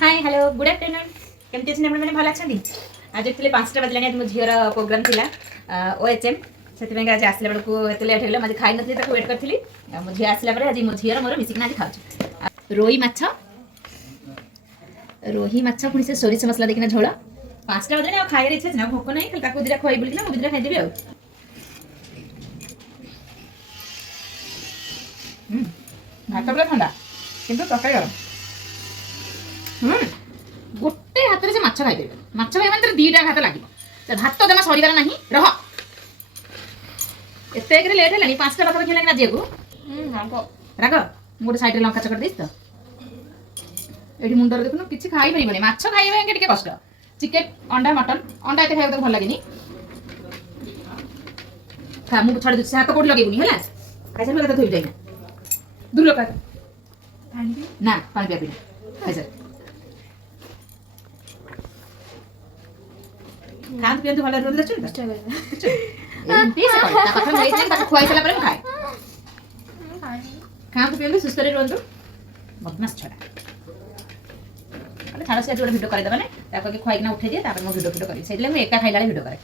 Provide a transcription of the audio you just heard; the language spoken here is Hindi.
हाय हेलो गुड आफ्टरनून केमती अच्छे मैंने भल अच्छा आज एक्चुअली 5टा बजलानी आज मो झीर प्रोग्राम थिला ओएचएम से आज आसला बेलू एत लेट हो खाई नी वेट करी मो झी आसला आज मो झीर मोर मिसिक खाऊ रोही माछ पुणी से सोरिष मसला देखना झोल 5टा बजे खाइबार इच्छा ना भोक नहीं खाली दुटा खुआई बोलिक मुझे दुटा खाईदेवी भात पूरा ठंडा किंतु तरकारी गरम गोटे हाथ से माछ खाई माछ खाई मैंने 2टा हाथ लगे भात जमा सर ना रह एत लेट है 5टा पाखा खेला आज को राग गोटे सैड लंका चकट देस तो ये मुंडर देखुन किसी खाई पारे माछ खाइबा कष्ट चिकेन अंडा मटन अंडा एत खाइबा भल लगे खा मुझे छड़ी दूसरे हाथ कौट लगेबुनि है खाई सारे धोई जाइना दूर लोक ना पानी पिया पीना खाई सारे खात पियंतु भल रोल खुआई सारा खाए खात पियंतु सुस्थ रुहतु बदमाश छड़ा छाड़ से गोटे भिडियो करदेवे खुआई उठे दिए भिडियो फिडियो करी से एका खाइला भिडियो करे